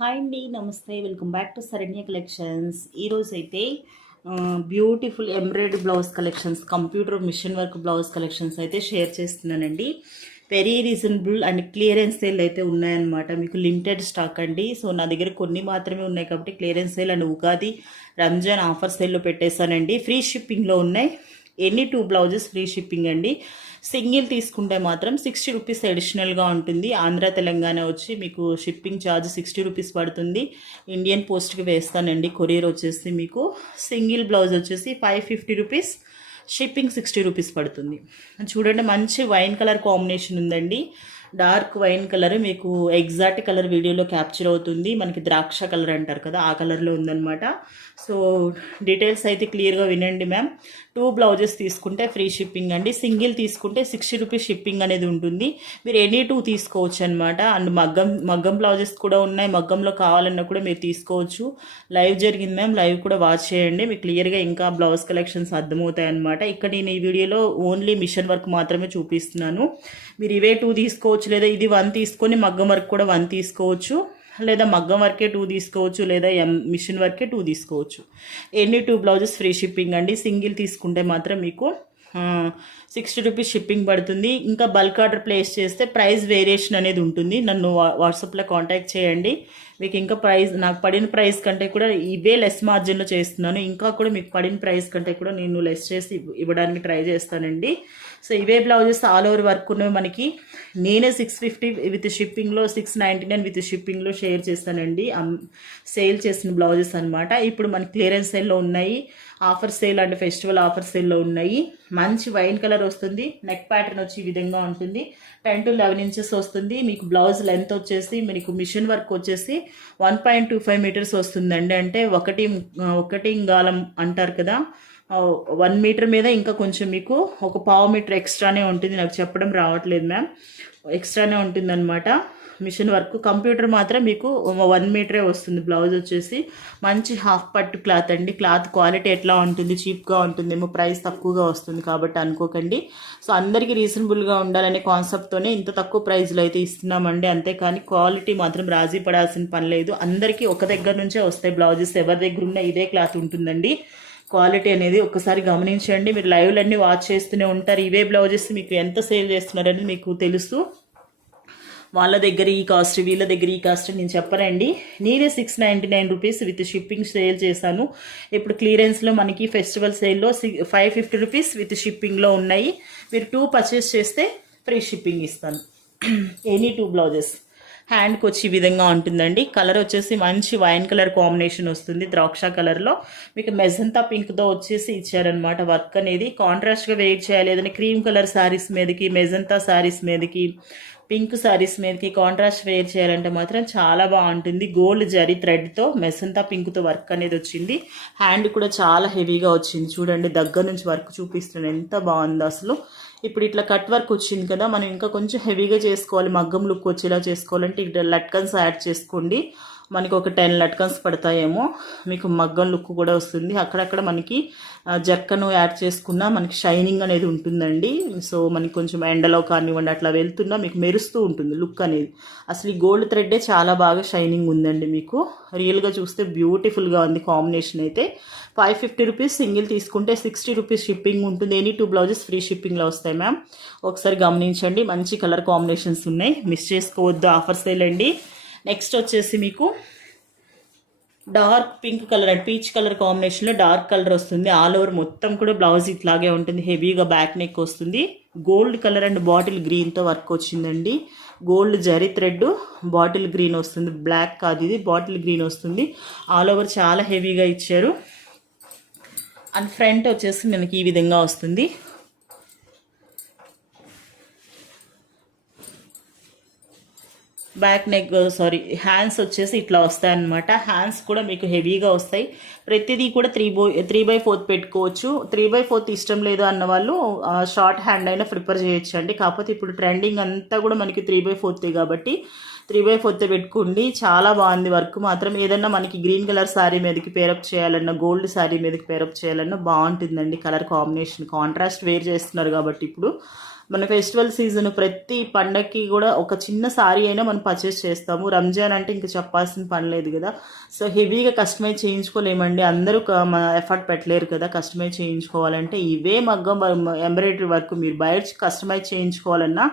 Hi అండి నమస్తే. Welcome back to Saranya collections ఈరోజు అయితే beautiful embroidery blouse collections computer machine work blouse collections అయితే షేర్ చేస్తున్నానండి. Very reasonable and clearance sale అయితే ఉన్నాయన్నమాట. మీకు లిమిటెడ్ స్టాక్ అండి. సో నా దగ్గర కొన్ని మాత్రమే ఉన్నాయి కాబట్టి clearance sale and Ugadi Ramzan offer సేల్లో పెట్టేశానండి. ఫ్రీ షిప్పింగ్లో ఉన్నాయి. ఎన్ని టూ బ్లౌజెస్ ఫ్రీ షిప్పింగ్ అండి? సింగిల్ తీసుకుంటే మాత్రం సిక్స్టీ రూపీస్ అడిషనల్గా ఉంటుంది. ఆంధ్ర తెలంగాణ వచ్చి మీకు షిప్పింగ్ ఛార్జ్ సిక్స్టీ రూపీస్ పడుతుంది. ఇండియన్ పోస్ట్కి వేస్తానండి. కొరియర్ వచ్చేసి మీకు సింగిల్ బ్లౌజ్ వచ్చేసి five fifty rupees shipping sixty rupees పడుతుంది. చూడండి మంచి వైన్ కలర్ కాంబినేషన్ ఉందండి. డార్క్ వైన్ కలర్ మీకు ఎగ్జాక్ట్ కలర్ వీడియోలో క్యాప్చర్ అవుతుంది. మనకి ద్రాక్ష కలర్ అంటారు కదా ఆ కలర్లో ఉందన్నమాట. సో డీటెయిల్స్ అయితే క్లియర్గా వినండి మ్యామ్. టూ బ్లౌజెస్ తీసుకుంటే ఫ్రీ షిప్పింగ్ అండి. సింగిల్ తీసుకుంటే సిక్స్టీ రూపీస్ షిప్పింగ్ అనేది ఉంటుంది. మీరు ఎనీ టూ తీసుకోవచ్చు అనమాట అండ్ మగ్గం మగ్గం బ్లౌజెస్ కూడా ఉన్నాయి. మగ్గంలో కావాలన్నా కూడా మీరు తీసుకోవచ్చు. లైవ్ జరిగింది మ్యామ్. లైవ్ కూడా వాచ్ చేయండి. మీకు క్లియర్గా ఇంకా బ్లౌజ్ కలెక్షన్స్ అర్థమవుతాయి అనమాట ఇక్కడ నేను ఈ వీడియోలో ఓన్లీ మిషన్ వర్క్ మాత్రమే చూపిస్తున్నాను. మీరు ఇవే టూ తీసుకోవచ్చు లేదా ఇది వన్ తీసుకొని మగ్గం వర్క్ కూడా వన్ తీసుకోవచ్చు. లేదా మగ్గం వర్కే టూ తీసుకోవచ్చు లేదా ఎం మిషన్ వర్కే టూ తీసుకోవచ్చు. ఎన్ని టూ బ్లౌజెస్ ఫ్రీ షిప్పింగ్ అండి? సింగిల్ తీసుకుంటే మాత్రం మీకు సిక్స్టీ రూపీస్ షిప్పింగ్ పడుతుంది. ఇంకా బల్క్ ఆర్డర్ ప్లేస్ చేస్తే ప్రైస్ వేరియేషన్ అనేది ఉంటుంది. నన్ను వాట్సాప్లో కాంటాక్ట్ చేయండి. మీకు ఇంకా ప్రైస్ నాకు పడిన ప్రైస్ కంటే కూడా ఇవే లెస్ మార్జిన్లో చేస్తున్నాను. ఇంకా కూడా మీకు పడిన ప్రైస్ కంటే కూడా నేను లెస్ చేసి ఇవ్వడానికి ట్రై చేస్తానండి. సో ఇవే బ్లౌజెస్ ఆల్ ఓవర్ వర్క్ ఉన్నవి మనకి. నేనే సిక్స్ ఫిఫ్టీ విత్ షిప్పింగ్లో సిక్స్ నైంటీ నైన్ విత్ షిప్పింగ్లో షేర్ చేస్తానండి. సేల్ చేసిన బ్లౌజెస్ అనమాట ఇప్పుడు మన క్లియరెన్స్ సేల్లో ఉన్నాయి. Offer sale and festival offer సేల్లో ఉన్నాయి. మంచి వైన్ కలర్ వస్తుంది. నెక్ ప్యాటర్న్ వచ్చి ఈ విధంగా ఉంటుంది. టెన్ టు లెవెన్ ఇంచెస్ వస్తుంది. మీకు బ్లౌజ్ లెంత్ వచ్చేసి మీకు మిషన్ వర్క్ వచ్చేసి one point two five metres వస్తుందండి. అంటే ఒకటి ఒకటి గాలం అంటారు కదా. వన్ మీటర్ మీద ఇంకా కొంచెం మీకు ఒక పావు మీటర్ ఎక్స్ట్రానే ఉంటుంది. నాకు చెప్పడం రావట్లేదు మ్యామ్ ఎక్స్ట్రానే ఉంటుందన్నమాట. మిషన్ వర్క్ కంప్యూటర్ మాత్రం మీకు వన్ మీటరే వస్తుంది. బ్లౌజ్ వచ్చేసి మంచి హాఫ్ పట్టు క్లాత్ అండి. క్లాత్ క్వాలిటీ ఎట్లా ఉంటుంది? చీప్గా ఉంటుందేమో ప్రైస్ తక్కువగా వస్తుంది కాబట్టి అనుకోకండి. సో అందరికీ రీజనబుల్గా ఉండాలనే కాన్సెప్ట్తోనే ఇంత తక్కువ ప్రైస్లో అయితే ఇస్తున్నామండి. అంతేకాని క్వాలిటీ మాత్రం రాజీ పడాల్సిన పని లేదు. అందరికీ ఒక దగ్గర నుంచే వస్తాయి బ్లౌజెస్. ఎవరి దగ్గర ఉన్న ఇదే క్లాత్ ఉంటుందండి. క్వాలిటీ అనేది ఒకసారి గమనించండి. మీరు లైవ్లన్నీ వాచ్ చేస్తూనే ఉంటారు. ఇవే బ్లౌజెస్ మీకు ఎంత సేల్ చేస్తున్నారని మీకు తెలుసు. వాళ్ళ దగ్గర ఈ కాస్ట్ వీళ్ళ దగ్గర ఈ కాస్ట్ నేను చెప్పనండి. నేనే six ninety nine rupees with shipping sale చేశాను. ఇప్పుడు క్లియరెన్స్లో మనకి ఫెస్టివల్ సేల్లో ఫైవ్ ఫిఫ్టీ రూపీస్ విత్ షిప్పింగ్లో ఉన్నాయి. మీరు టూ పర్చేస్ చేస్తే ఫ్రీ షిప్పింగ్ ఇస్తాను. Any two blouses. హ్యాండ్కి వచ్చి ఈ విధంగా ఉంటుందండి. కలర్ వచ్చేసి మంచి వైన్ కలర్ కాంబినేషన్ వస్తుంది ద్రాక్ష కలర్లో మీకు మెజంతా పింక్తో వచ్చేసి ఇచ్చారనమాట వర్క్ అనేది. కాంట్రాస్ట్గా వెయిట్ చేయాలి ఏదైనా క్రీమ్ కలర్ శారీస్ మీదకి మెజంతా శారీస్ మీదకి. పింక్ శారీస్ మీదకి కాంట్రాస్ట్ వేర్ చేయాలంటే మాత్రం చాలా బాగుంటుంది. గోల్డ్ జరీ థ్రెడ్తో మెసంతా పింక్తో వర్క్ అనేది వచ్చింది. హ్యాండ్ కూడా చాలా హెవీగా వచ్చింది. చూడండి దగ్గర నుంచి వర్క్ చూపిస్తున్నాను ఎంత బాగుందో అసలు. ఇప్పుడు ఇట్లా కట్ వర్క్ వచ్చింది కదా మనం ఇంకా కొంచెం హెవీగా చేసుకోవాలి. మగ్గం లుక్ వచ్చేలా చేసుకోవాలంటే ఇక్కడ లట్కన్స్ యాడ్ చేసుకోండి. మనకి ఒక టెన్ లట్కన్స్ పడతాయేమో. మీకు మగ్గం లుక్ కూడా వస్తుంది. అక్కడక్కడ మనకి జక్కను యాడ్ చేసుకున్నా మనకి షైనింగ్ అనేది ఉంటుందండి. సో మనకి కొంచెం ఎండలో కానివ్వండి అట్లా వెళ్తున్నా మీకు మెరుస్తూ ఉంటుంది లుక్ అనేది. అసలు ఈ గోల్డ్ థ్రెడ్డే చాలా బాగా షైనింగ్ ఉందండి మీకు. రియల్గా చూస్తే బ్యూటిఫుల్గా ఉంది కాంబినేషన్ అయితే. ఫైవ్ ఫిఫ్టీ రూపీస్ సింగిల్ తీసుకుంటే సిక్స్టీ రూపీస్ షిప్పింగ్ ఉంటుంది. ఎనీ టూ బ్లౌజెస్ ఫ్రీ షిప్పింగ్లో వస్తాయి మ్యామ్. ఒకసారి గమనించండి. మంచి కలర్ కాంబినేషన్స్ ఉన్నాయి. మిస్ చేసుకోవద్దు ఆఫర్స్ అండి. నెక్స్ట్ వచ్చేసి మీకు dark pink colour and peach colour కాంబినేషన్లో డార్క్ కలర్ వస్తుంది. ఆల్ ఓవర్ మొత్తం కూడా బ్లౌజ్ ఇట్లాగే ఉంటుంది. హెవీగా బ్యాక్ నెక్ వస్తుంది. గోల్డ్ కలర్ అండ్ బాటిల్ గ్రీన్తో వర్క్ వచ్చిందండి. Gold zari thread bottle green వస్తుంది. బ్లాక్ కాదు ఇది బాటిల్ గ్రీన్ వస్తుంది. ఆల్ ఓవర్ చాలా హెవీగా ఇచ్చారు. అండ్ ఫ్రంట్ వచ్చేసి మనకి ఈ విధంగా వస్తుంది. బ్యాక్ నెక్ సారీ హ్యాండ్స్ వచ్చేసి ఇట్లా వస్తాయి అనమాట హ్యాండ్స్ కూడా మీకు హెవీగా వస్తాయి. ప్రతిదీ కూడా three by three by fourth పెట్టుకోవచ్చు. త్రీ బై ఫోర్త్ ఇష్టం లేదు అన్న వాళ్ళు షార్ట్ హ్యాండ్ అయినా ప్రిపేర్ చేయొచ్చు అండి కాకపోతే ఇప్పుడు ట్రెండింగ్ అంతా కూడా మనకి త్రీ బై ఫోర్త్ కాబట్టి త్రీ బై ఫోర్త్ పెట్టుకోండి. చాలా బాగుంది వర్క్ మాత్రం. ఏదన్నా మనకి గ్రీన్ కలర్ శారీ మీదకి పేరప్ చేయాలన్నా గోల్డ్ శారీ మీదకి పేరప్ చేయాలన్నా బాగుంటుందండి కలర్ కాంబినేషన్. కాంట్రాస్ట్ వేర్ చేస్తున్నారు కాబట్టి ఇప్పుడు మన ఫెస్టివల్ సీజన్ ప్రతి పండగకి కూడా ఒక చిన్న సారీ అయినా మనం పర్చేస్ చేస్తాము. రంజాన్ అంటే ఇంకా చెప్పాల్సిన పని లేదు కదా. సో హెవీగా కస్టమైజ్ చేయించుకోలేమండి. అందరూ మన ఎఫర్ట్ పెట్టలేరు కదా కస్టమైజ్ చేయించుకోవాలంటే. ఇవే మగ్గం ఎంబ్రాయిడరీ వర్క్ మీరు బయట కస్టమైజ్ చేయించుకోవాలన్నా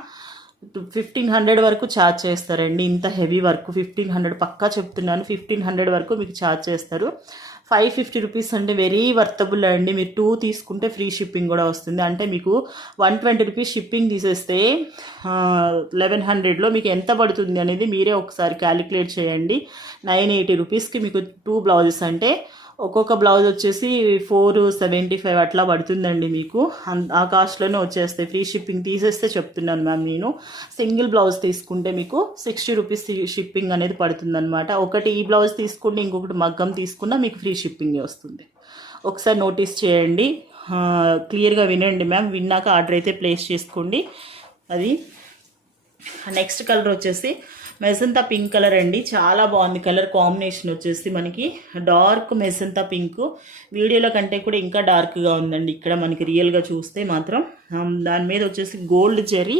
ఫిఫ్టీన్ హండ్రెడ్ వరకు ఛార్జ్ చేస్తారండి. ఇంత హెవీ వర్క్ ఫిఫ్టీన్ హండ్రెడ్ పక్కా చెప్తున్నాను. ఫిఫ్టీన్ హండ్రెడ్ వరకు మీకు ఛార్జ్ చేస్తారు. ఫైవ్ ఫిఫ్టీ రూపీస్ అంటే వెరీ వర్తబుల్ అండి. మీరు టూ తీసుకుంటే ఫ్రీ షిప్పింగ్ కూడా వస్తుంది. అంటే మీకు వన్ ట్వంటీ రూపీస్ షిప్పింగ్ తీసేస్తే లెవెన్ హండ్రెడ్లో మీకు ఎంత పడుతుంది అనేది మీరే ఒకసారి క్యాలిక్యులేట్ చేయండి. నైన్ ఎయిటీ రూపీస్కి మీకు టూ బ్లౌజెస్ అంటే ఒక్కొక్క బ్లౌజ్ వచ్చేసి ఫోర్ సెవెంటీ ఫైవ్ అట్లా పడుతుందండి మీకు. అన్- ఆ కాస్ట్లోనే వచ్చేస్తాయి. ఫ్రీ షిప్పింగ్ తీసేస్తే చెప్తున్నాను మ్యామ్ నేను. సింగిల్ బ్లౌజ్ తీసుకుంటే మీకు సిక్స్టీ రూపీస్ షిప్పింగ్ అనేది పడుతుందనమాట ఒకటి ఈ బ్లౌజ్ తీసుకుంటే ఇంకొకటి మగ్గం తీసుకున్నా మీకు ఫ్రీ షిప్పింగ్ వస్తుంది. ఒకసారి నోటీస్ చేయండి. క్లియర్గా వినండి మ్యామ్. విన్నాక ఆర్డర్ అయితే ప్లేస్ చేసుకోండి. అది. నెక్స్ట్ కలర్ వచ్చేసి మెసంతా పింక్ కలర్ అండి. చాలా బాగుంది కలర్ కాంబినేషన్ వచ్చేసి మనకి డార్క్ మెసంతా పింక్. వీడియోలో కంటే కూడా ఇంకా డార్క్గా ఉందండి. ఇక్కడ మనకి రియల్గా చూస్తే మాత్రం. దాని మీద వచ్చేసి గోల్డ్ జెరీ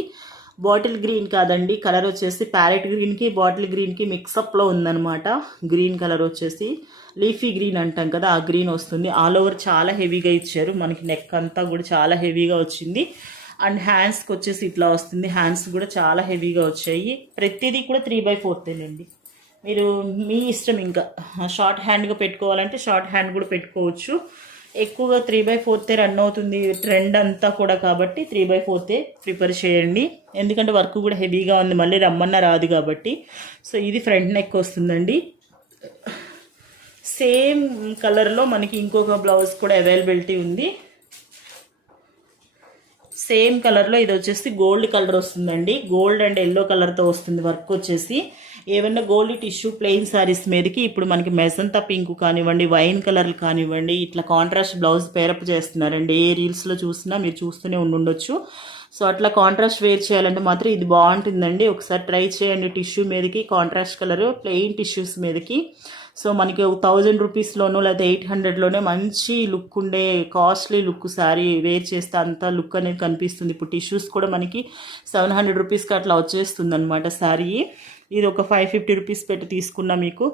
బాటిల్ గ్రీన్ కాదండి. కలర్ వచ్చేసి ప్యారెట్ గ్రీన్కి బాటిల్ గ్రీన్కి మిక్సప్లో ఉందన్నమాట. గ్రీన్ కలర్ వచ్చేసి లీఫీ గ్రీన్ అంటాం కదా ఆ గ్రీన్ వస్తుంది. ఆల్ ఓవర్ చాలా హెవీగా ఇచ్చారు. మనకి నెక్ అంతా కూడా చాలా హెవీగా వచ్చింది. అండ్ హ్యాండ్స్కి వచ్చేసి ఇట్లా వస్తుంది. హ్యాండ్స్ కూడా చాలా హెవీగా వచ్చాయి. ప్రతిదీ కూడా త్రీ బై ఫోర్తేనండి మీరు మీ ఇష్టం ఇంకా. షార్ట్ హ్యాండ్గా పెట్టుకోవాలంటే షార్ట్ హ్యాండ్ కూడా పెట్టుకోవచ్చు. ఎక్కువగా త్రీ బై ఫోర్తే రన్ అవుతుంది ట్రెండ్ అంతా కూడా కాబట్టి త్రీ బై ఫోర్తే ప్రిపేర్ చేయండి. ఎందుకంటే వర్క్ కూడా హెవీగా ఉంది. మళ్ళీ రమ్మన్న రాదు కాబట్టి. సో ఇది ఫ్రంట్ నెక్ వస్తుందండి. సేమ్ కలర్లో మనకి ఇంకొక బ్లౌజ్ కూడా అవైలబిలిటీ ఉంది. సేమ్ కలర్లో ఇది వచ్చేసి గోల్డ్ కలర్ వస్తుందండి. గోల్డ్ అండ్ ఎల్లో కలర్తో వస్తుంది వర్క్ వచ్చేసి. ఏమన్నా గోల్డ్ టిష్యూ ప్లెయిన్ శారీస్ మీదకి ఇప్పుడు మనకి మెసంత పింక్ కానివ్వండి వైన్ కలర్లు కానివ్వండి ఇట్లా కాంట్రాస్ట్ బ్లౌజ్ పేరప్ చేస్తున్నారండి. ఏ రీల్స్లో చూసినా మీరు చూస్తూనే ఉండుండొచ్చు సో అట్లా కాంట్రాస్ట్ వేర్ చేయాలంటే మాత్రం ఇది బాగుంటుందండి. ఒకసారి ట్రై చేయండి టిష్యూ మీదకి కాంట్రాస్ట్ కలర్ ప్లెయిన్ టిష్యూస్ మీదకి. సో మనకి థౌజండ్ రూపీస్లోనో లేదా ఎయిట్ హండ్రెడ్లోనే మంచి లుక్ ఉండే కాస్ట్లీ లుక్ శారీ వేర్ చేస్తే అంత లుక్ అనేది కనిపిస్తుంది. ఇప్పుడు టిష్యూస్ కూడా మనకి సెవెన్ హండ్రెడ్ రూపీస్కి అట్లా వచ్చేస్తుంది అనమాట శారీ. ఇది ఒక ఫైవ్ ఫిఫ్టీ రూపీస్ పెట్టి తీసుకున్నా మీకు.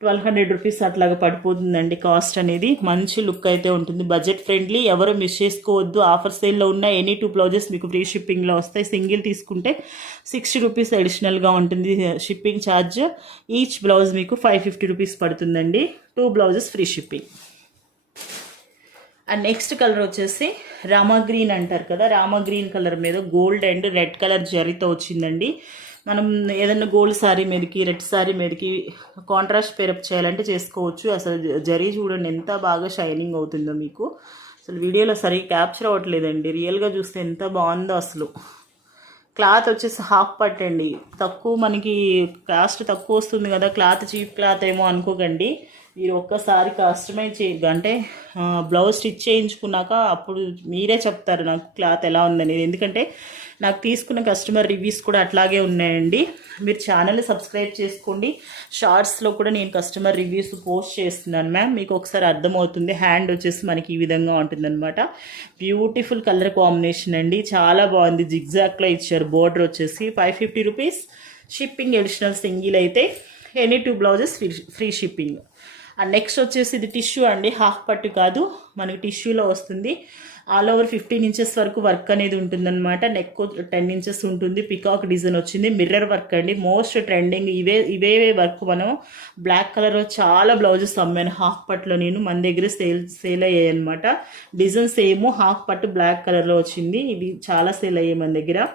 ట్వెల్వ్ హండ్రెడ్ రూపీస్ అట్లాగా పడిపోతుందండి కాస్ట్ అనేది. మంచి లుక్ అయితే ఉంటుంది. బడ్జెట్ ఫ్రెండ్లీ ఎవరు మిస్ చేసుకోవద్దు. ఆఫర్ సేల్లో ఉన్న ఎనీ టూ బ్లౌజెస్ మీకు ఫ్రీ షిప్పింగ్లో వస్తాయి. సింగిల్ తీసుకుంటే సిక్స్టీ రూపీస్ అడిషనల్గా ఉంటుంది షిప్పింగ్ ఛార్జ్ ఈచ్ బ్లౌజ్ మీకు ఫైవ్ ఫిఫ్టీ రూపీస్ పడుతుందండి. Two blouses free shipping and next colour వచ్చేసి రామా గ్రీన్ అంటారు కదా. రామా గ్రీన్ కలర్ మీద గోల్డ్ అండ్ రెడ్ కలర్ జరీతో వచ్చిందండి. మనం ఏదైనా గోల్డ్ శారీ మీదకి రెడ్ శారీ మీదకి కాంట్రాస్ట్ పేరప్ చేయాలంటే చేసుకోవచ్చు. అసలు జరీ చూడండి ఎంత బాగా షైనింగ్ అవుతుందో మీకు. అసలు వీడియోలో సరిగ్గా క్యాప్చర్ అవ్వట్లేదండి. రియల్గా చూస్తే ఎంత బాగుందో అసలు. క్లాత్ వచ్చేసి హాఫ్ పట్ అండి. తక్కువ మనకి కాస్ట్ తక్కువ వస్తుంది కదా. క్లాత్ చీప్ క్లాత్ ఏమో అనుకోకండి. మీరు ఒక్కసారి కస్టమైజ్ చేయ అంటే బ్లౌజ్ స్టిచ్ చేయించుకున్నాక అప్పుడు మీరే చెప్తారు నాకు క్లాత్ ఎలా ఉందనేది. ఎందుకంటే నాకు తీసుకున్న కస్టమర్ రివ్యూస్ కూడా అట్లాగే ఉన్నాయండి. మీరు ఛానల్ని సబ్స్క్రైబ్ చేసుకోండి. షార్ట్స్లో కూడా నేను కస్టమర్ రివ్యూస్ పోస్ట్ చేస్తున్నాను మ్యామ్. మీకు ఒకసారి అర్థమవుతుంది. హ్యాండ్ వచ్చేసి మనకి ఈ విధంగా ఉంటుందన్నమాట. బ్యూటిఫుల్ కలర్ కాంబినేషన్ అండి. చాలా బాగుంది. జిగ్జాక్లో ఇచ్చారు. బోర్డర్ వచ్చేసి five fifty rupees. Shipping additional single అయితే any two blouses free free shipping. And next వచ్చేసి ఇది టిష్యూ అండి. హాఫ్ పట్టు కాదు. మనకి టిష్యూలో వస్తుంది. ఆల్ ఓవర్ ఫిఫ్టీన్ ఇంచెస్ వరకు వర్క్ అనేది ఉంటుందన్నమాట. నెక్ టెన్ ఇంచెస్ ఉంటుంది. పికాక్ డిజైన్ వచ్చింది. మిర్రర్ వర్క్ అండి. మోస్ట్ ట్రెండింగ్ ఇవే ఇవే వర్క్ మనం. బ్లాక్ కలర్ చాలా బ్లౌజెస్ అమ్మాను. హాఫ్ పట్టులో నేను. మన దగ్గర సేల్ సేల్ అయ్యాయి అనమాట డిజైన్ సేమ్ హాఫ్ పట్టు బ్లాక్ కలర్లో వచ్చింది. ఇవి చాలా సేల్ అయ్యాయి మన దగ్గర.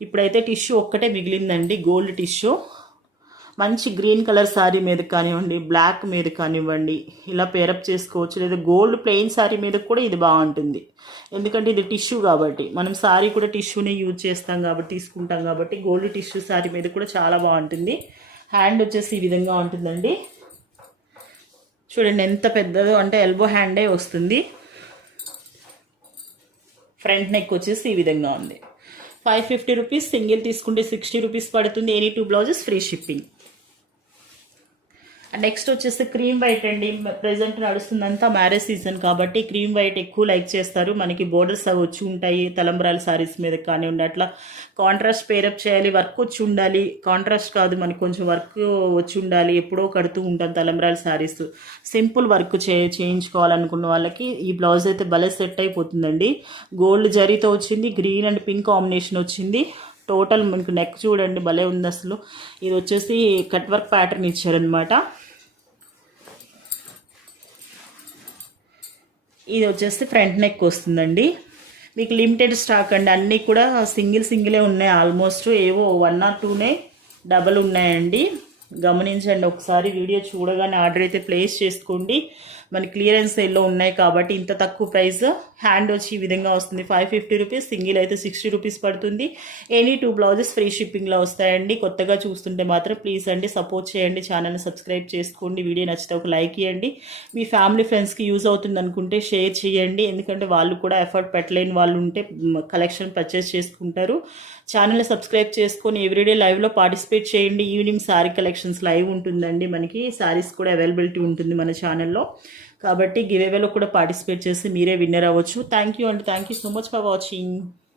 ఇప్పుడైతే టిష్యూ ఒక్కటే మిగిలిందండి. గోల్డ్ టిష్యూ మంచి గ్రీన్ కలర్ శారీ మీద కానివ్వండి బ్లాక్ మీద కానివ్వండి ఇలా పేరప్ చేసుకోవచ్చు. లేదా గోల్డ్ ప్లెయిన్ శారీ మీద కూడా ఇది బాగుంటుంది. ఎందుకంటే ఇది టిష్యూ కాబట్టి. మనం శారీ కూడా టిష్యూనే యూజ్ చేస్తాం కాబట్టి తీసుకుంటాం కాబట్టి గోల్డ్ టిష్యూ శారీ మీద కూడా చాలా బాగుంటుంది. హ్యాండ్ వచ్చేసి ఈ విధంగా ఉంటుందండి. చూడండి ఎంత పెద్దదో అంటే ఎల్బో హ్యాండే వస్తుంది. ఫ్రంట్ నెక్ వచ్చేసి ఈ విధంగా ఉంది. ఫైవ్ ఫిఫ్టీ రూపీస్ సింగిల్ తీసుకుంటే సిక్స్టీ రూపీస్ పడుతుంది. Any two blouses free shipping next వచ్చేసి క్రీమ్ వైట్ అండి. ప్రజెంట్ నడుస్తుందంతా మ్యారేజ్ సీజన్ కాబట్టి క్రీమ్ వైట్ ఎక్కువ లైక్ చేస్తారు. మనకి బోర్డర్స్ అవి వచ్చి ఉంటాయి. తలంబ్రాల సారీస్ మీద కానివ్వండి అట్లా కాంట్రాస్ట్ పేరప్ చేయాలి. వర్క్ వచ్చి ఉండాలి. కాంట్రాస్ట్ కాదు మనకి కొంచెం వర్క్ వచ్చి ఉండాలి. ఎప్పుడో కడుతూ ఉంటాం తలంబ్రాల సారీస్ సింపుల్ వర్క్ చే చేయించుకోవాలనుకున్న వాళ్ళకి ఈ బ్లౌజ్ అయితే భలే సెట్ అయిపోతుందండి. గోల్డ్ జరీతో వచ్చింది. గ్రీన్ అండ్ పింక్ కాంబినేషన్ వచ్చింది. టోటల్ మనకు నెక్ చూడండి భలే ఉంది అసలు. ఇది వచ్చేసి కట్ వర్క్ ప్యాటర్న్ ఇచ్చారనమాట ఇది వచ్చేసి ఫ్రంట్ నెక్ వస్తుందండి. మీకు లిమిటెడ్ స్టాక్ అండి అన్నీ కూడా సింగిల్ సింగిలే ఉన్నాయి. ఆల్మోస్ట్ ఏవో వన్ ఆర్ టూనే డబల్ ఉన్నాయండి. గమనించండి ఒకసారి వీడియో చూడగానే ఆర్డర్ అయితే ప్లేస్ చేసుకోండి. మన క్లియరెన్స్ సేల్లో ఉన్నాయి కాబట్టి ఇంత తక్కువ ప్రైస్ హ్యాండ్ వచ్చి ఈ విధంగా వస్తుంది. ఫైవ్ ఫిఫ్టీ రూపీస్ సింగిల్ అయితే సిక్స్టీ రూపీస్ పడుతుంది. ఎనీ టూ బ్లౌజెస్ ఫ్రీ షిప్పింగ్లో వస్తాయండి. కొత్తగా చూస్తుంటే మాత్రం ప్లీజ్ అండి సపోర్ట్ చేయండి. ఛానల్ని సబ్స్క్రైబ్ చేసుకోండి. వీడియో నచ్చితే ఒక లైక్ ఇవ్వండి మీ ఫ్యామిలీ ఫ్రెండ్స్కి యూజ్ అవుతుంది అనుకుంటే షేర్ చేయండి. ఎందుకంటే వాళ్ళు కూడా ఎఫర్ట్ పెట్టలేని వాళ్ళు ఉంటే కలెక్షన్ పర్చేస్ చేసుకుంటారు. ఛానల్ని సబ్స్క్రైబ్ చేసుకొని ఎవ్రీడే లైవ్లో పార్టిసిపేట్ చేయండి. ఈవినింగ్ శారీ కలెక్షన్స్ లైవ్ ఉంటుందండి. మనకి శారీస్ కూడా అవైలబిలిటీ ఉంటుంది మన ఛానల్లో కాబట్టి గివేవేలో కూడా పార్టిసిపేట్ చేసి మీరే విన్నర్ అవ్వచ్చు. థ్యాంక్ యూ అండి thank you so much for watching